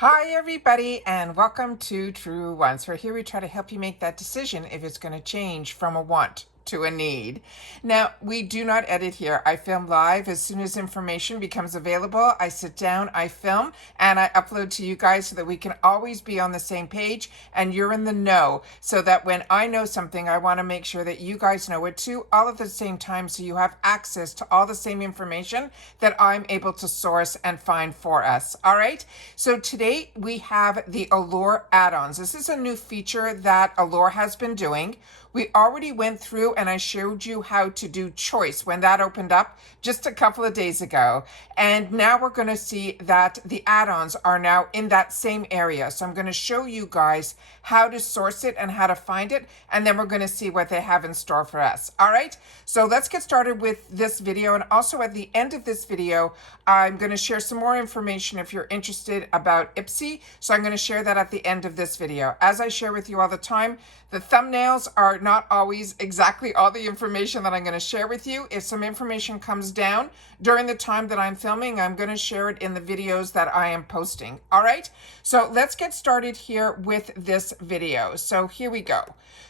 Hi, everybody, and welcome to Truewants, where here we try to help you make that decision if it's going to change from a want to a need. Now, we do not edit here. I film live. As soon as information becomes available, I sit down, I film, and I upload to you guys so that we can always be on the same page and you're in the know, so that when I know something, I want to make sure that you guys know it too, all at the same time, so you have access to all the same information that I'm able to source and find for us. All right, so today we have the Allure add-ons. This is a new feature that Allure has been doing. We already went through and I showed you how to do choice when that opened up just a couple of days ago. And now we're going to see that the add-ons are now in that same area. So I'm going to show you guys how to source it and how to find it. And then we're going to see what they have in store for us. All right. So let's get started with this video. And also at the end of this video, I'm going to share some more information if you're interested about Ipsy. So I'm going to share that at the end of this video. As I share with you all the time, the thumbnails are not always exactly all the information that I'm going to share with you. If some information comes down during the time that I'm filming, I'm going to share it in the videos that I am posting. All right, so let's get started here with this video. So here we go.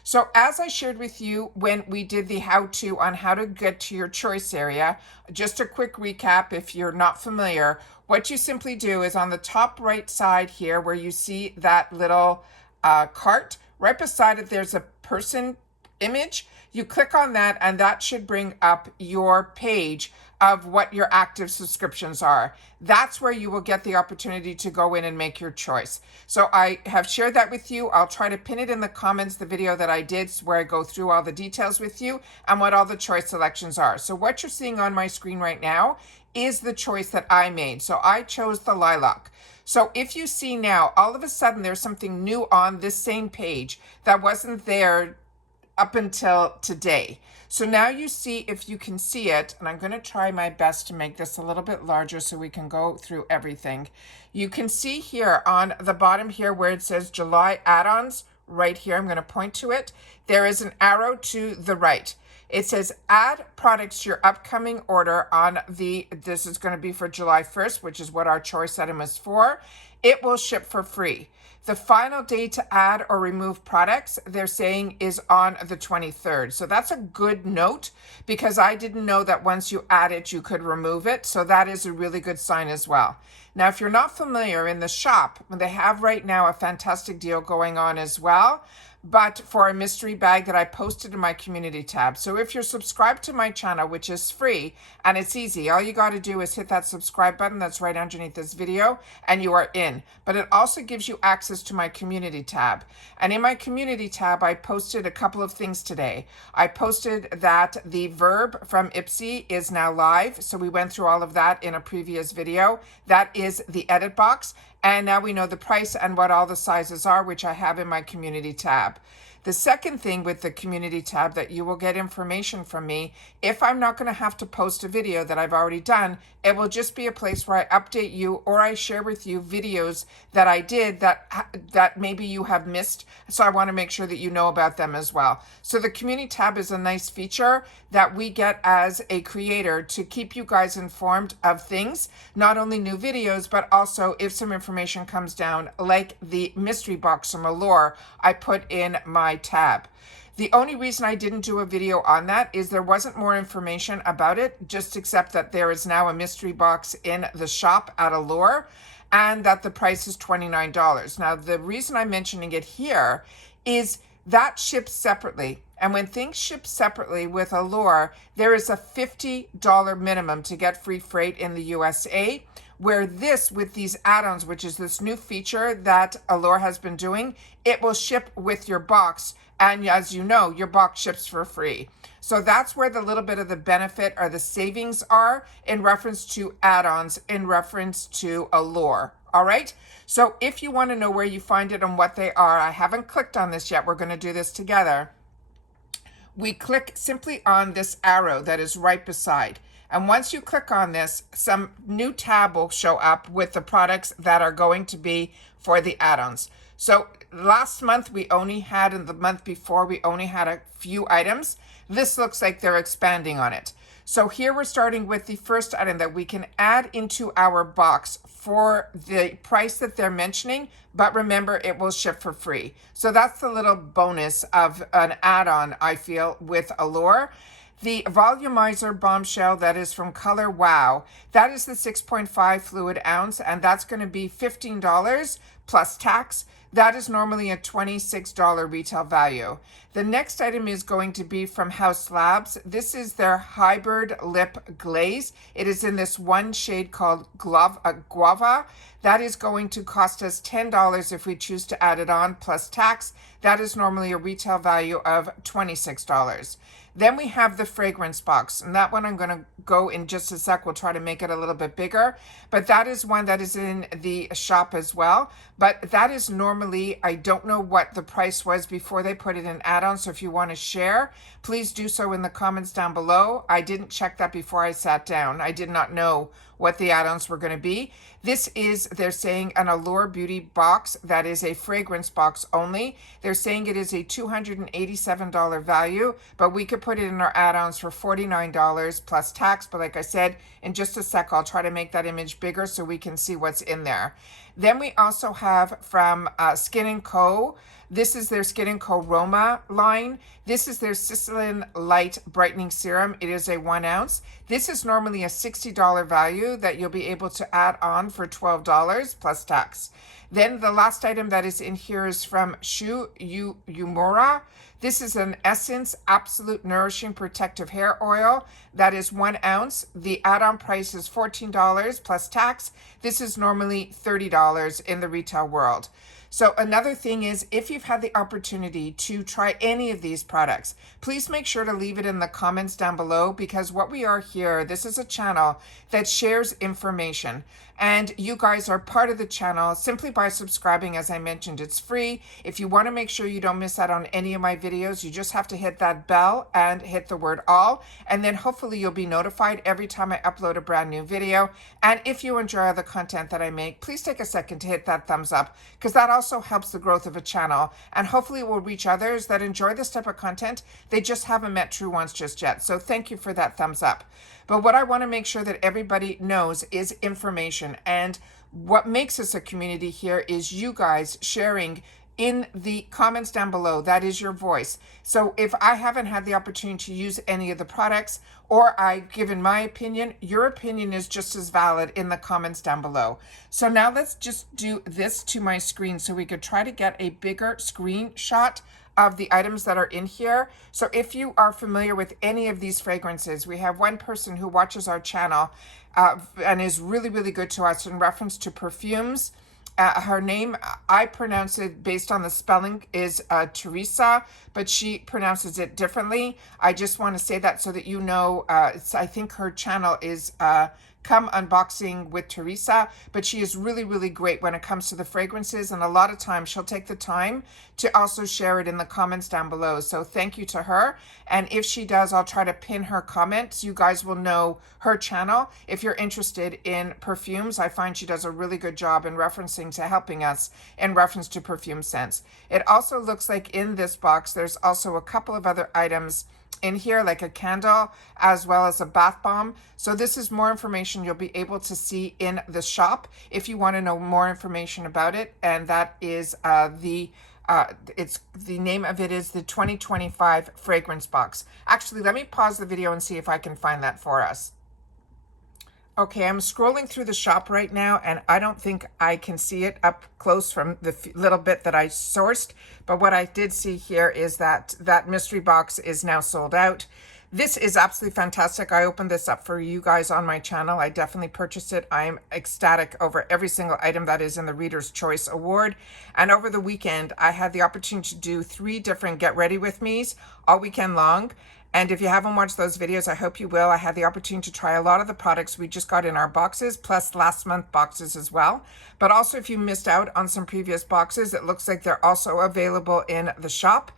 So as I shared with you when we did the how-to on how to get to your choice area, just a quick recap if you're not familiar, what you simply do is on the top right side here where you see that little cart, right beside it, there's a person image. You click on that and that should bring up your page of what your active subscriptions are. That's where you will get the opportunity to go in and make your choice. So I have shared that with you. I'll try to pin it in the comments, the video that I did where I go through all the details with you and what all the choice selections are. So what you're seeing on my screen right now is the choice that I made. So I chose the lilac. So if you see now, all of a sudden there's something new on this same page that wasn't there up until today. So now you see, if you can see it, and I'm going to try my best to make this a little bit larger so we can go through everything. You can see here on the bottom here where it says July add-ons, right here, I'm going to point to it. There is an arrow to the right. It says add products to your upcoming order on this is going to be for July 1st, which is what our choice item is for. It will ship for free. The final day to add or remove products, they're saying, is on the 23rd. So that's a good note because I didn't know that once you add it, you could remove it. So that is a really good sign as well. Now, if you're not familiar, in the shop, they have right now a fantastic deal going on as well, but for a mystery bag that I posted in my community tab. So if you're subscribed to my channel, which is free and it's easy, all you got to do is hit that subscribe button that's right underneath this video and you are in. But it also gives you access to my community tab. And in my community tab, I posted a couple of things today. I posted that the verb from Ipsy is now live. So we went through all of that in a previous video. That is the edit box. And now we know the price and what all the sizes are, which I have in my community tab. The second thing with the community tab that you will get information from me, if I'm not going to have to post a video that I've already done, it will just be a place where I update you or I share with you videos that I did that maybe you have missed. So I want to make sure that you know about them as well. So the community tab is a nice feature that we get as a creator to keep you guys informed of things, not only new videos, but also if some information comes down, like the mystery box from Allure, I put in my tab. The only reason I didn't do a video on that is there wasn't more information about it, just except that there is now a mystery box in the shop at Allure and that the price is $29. Now, the reason I'm mentioning it here is that ships separately. And when things ship separately with Allure, there is a $50 minimum to get free freight in the USA, where this, with these add-ons, which is this new feature that Allure has been doing, it will ship with your box. And as you know, your box ships for free. So that's where the little bit of the benefit or the savings are in reference to add-ons, in reference to Allure. All right. So if you want to know where you find it and what they are, I haven't clicked on this yet. We're going to do this together. We click simply on this arrow that is right beside. And once you click on this, some new tab will show up with the products that are going to be for the add-ons. So last month we only had, and the month before we only had a few items. This looks like they're expanding on it. So here we're starting with the first item that we can add into our box for the price that they're mentioning, but remember it will ship for free. So that's the little bonus of an add-on, I feel, with Allure. The volumizer bombshell that is from Color Wow, that is the 6.5 fluid ounce, and that's going to be $15 plus tax. That is normally a $26 retail value. The next item is going to be from House Labs. This is their hybrid lip glaze. It is in this one shade called Guava. That is going to cost us $10 if we choose to add it on plus tax. That is normally a retail value of $26. Then we have the fragrance box, and that one I'm going to go in just a sec. We'll try to make it a little bit bigger, but that is one that is in the shop as well. But that is normally, I don't know what the price was before they put it in add-on, so if you want to share, please do so in the comments down below. I didn't check that before I sat down. I did not know what the add-ons were going to be. This is, they're saying, an Allure Beauty box that is a fragrance box only. They're saying it is a $287 value, but we could put it in our add-ons for $49 plus tax. But like I said, in just a sec, I'll try to make that image bigger so we can see what's in there. Then we also have from Skin & Co. This is their Skin & Co. Roma line. This is their Sicilin Light Brightening Serum. It is a 1 ounce. This is normally a $60 value that you'll be able to add on for $12 plus tax. Then the last item that is in here is from Shu Yumura. This is an Essence Absolute Nourishing Protective Hair Oil. That is 1 ounce. The add-on price is $14 plus tax. This is normally $30 in the retail world. So another thing is, if you've had the opportunity to try any of these products, please make sure to leave it in the comments down below, because what we are here, this is a channel that shares information. And you guys are part of the channel simply by subscribing. As I mentioned, it's free. If you want to make sure you don't miss out on any of my videos, you just have to hit that bell and hit the word all. And then hopefully you'll be notified every time I upload a brand new video. And if you enjoy the content that I make, please take a second to hit that thumbs up, because that also helps the growth of a channel. And hopefully it will reach others that enjoy this type of content. They just haven't met Truewants just yet. So thank you for that thumbs up. But what I want to make sure that everybody knows is information. And what makes us a community here is you guys sharing in the comments down below. That is your voice. So if I haven't had the opportunity to use any of the products, or I've given my opinion, your opinion is just as valid in the comments down below. So now let's just do this to my screen so we could try to get a bigger screenshot of the items that are in here. So if you are familiar with any of these fragrances, we have one person who watches our channel and is really, really good to us in reference to perfumes. Her name, I pronounce it based on the spelling, is Teresa, but she pronounces it differently. I just want to say that so that you know, I think her channel is Come Unboxing with Teresa, but she is really, really great when it comes to the fragrances, and a lot of times she'll take the time to also share it in the comments down below. So thank you to her, and if she does, I'll try to pin her comment so you guys will know her channel. If you're interested in perfumes, I find she does a really good job in referencing to helping us in reference to perfume scents. It also looks like in this box, there's also a couple of other items in here, like a candle as well as a bath bomb. So this is more information you'll be able to see in the shop if you want to know more information about it. And that is the name of it is the 2025 fragrance box. Actually, let me pause the video and see if I can find that for us. Okay, I'm scrolling through the shop right now, and I don't think I can see it up close from the little bit that I sourced. But what I did see here is that that mystery box is now sold out. This is absolutely fantastic. I opened this up for you guys on my channel. I definitely purchased it. I'm ecstatic over every single item that is in the Reader's Choice Award. And over the weekend, I had the opportunity to do 3 different Get Ready With Me's all weekend long. And if you haven't watched those videos, I hope you will. I had the opportunity to try a lot of the products we just got in our boxes, plus last month boxes as well. But also, if you missed out on some previous boxes, it looks like they're also available in the shop.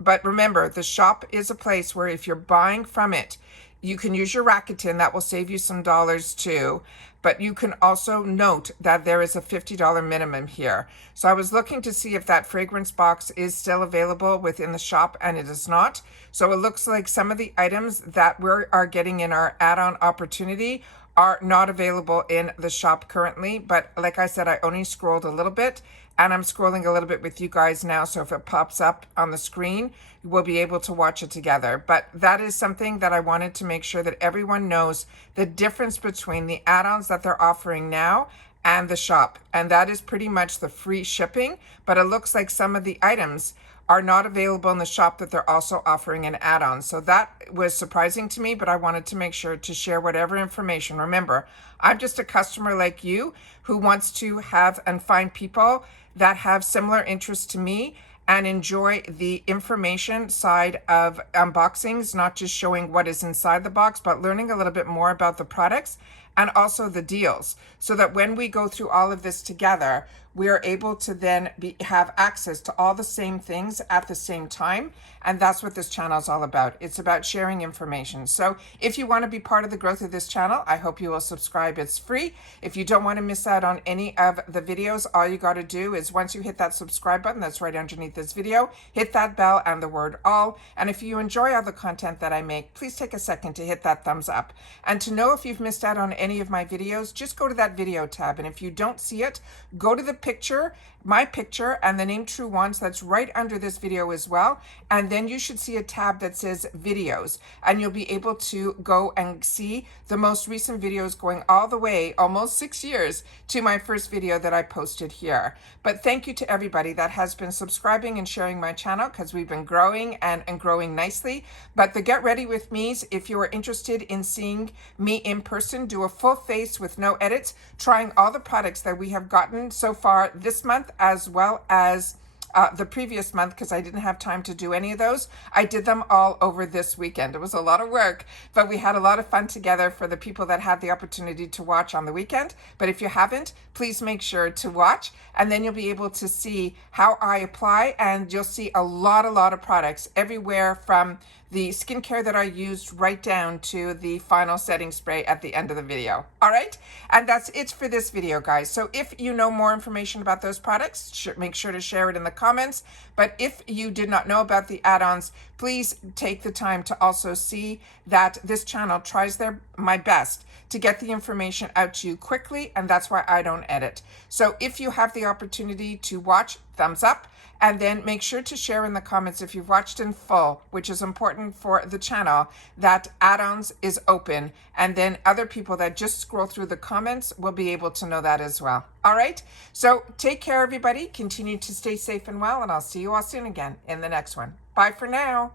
But remember, the shop is a place where if you're buying from it, you can use your Rakuten. That will save you some dollars too. but you can also note that there is a $50 minimum here. So I was looking to see if that fragrance box is still available within the shop, and it is not. So it looks like some of the items that we are getting in our add-on opportunity are not available in the shop currently. But like I said, I only scrolled a little bit, and I'm scrolling a little bit with you guys now. So if it pops up on the screen, we'll be able to watch it together. But that is something that I wanted to make sure that everyone knows the difference between the add-ons that they're offering now and the shop. And that is pretty much the free shipping. But it looks like some of the items are not available in the shop that they're also offering an add-on. So that was surprising to me, but I wanted to make sure to share whatever information. Remember, I'm just a customer like you who wants to have and find people that have similar interests to me and enjoy the information side of unboxings, not just showing what is inside the box, but learning a little bit more about the products and also the deals, so that when we go through all of this together, we are able to then have access to all the same things at the same time. And that's what this channel is all about. It's about sharing information. So if you want to be part of the growth of this channel, I hope you will subscribe. It's free. If you don't want to miss out on any of the videos, all you got to do is once you hit that subscribe button that's right underneath this video, hit that bell and the word all. And if you enjoy all the content that I make, please take a second to hit that thumbs up. And to know if you've missed out on any of my videos, just go to that video tab. And if you don't see it, go to the picture, my picture, and the name Truewants that's right under this video as well. And then you should see a tab that says videos, and you'll be able to go and see the most recent videos going all the way almost 6 years to my first video that I posted here. But thank you to everybody that has been subscribing and sharing my channel, because we've been growing and growing nicely. But the Get Ready With Me's, if you are interested in seeing me in person, do a full face with no edits, trying all the products that we have gotten so far this month, as well as the previous month, because I didn't have time to do any of those. I did them all over this weekend. It was a lot of work, but we had a lot of fun together for the people that had the opportunity to watch on the weekend. But if you haven't, please make sure to watch, and then you'll be able to see how I apply, and you'll see a lot of products everywhere, from the skincare that I used right down to the final setting spray at the end of the video. All right, and that's it for this video, guys. So if you know more information about those products, make sure to share it in the comments. But if you did not know about the add-ons, please take the time to also see that this channel tries my best to get the information out to you quickly, and that's why I don't edit. So if you have the opportunity to watch, thumbs up, and then make sure to share in the comments if you've watched in full, which is important for the channel, that add-ons is open, and then other people that just scroll through the comments will be able to know that as well. All right, so take care, everybody. Continue to stay safe and well, and I'll see you all soon again in the next one. Bye for now.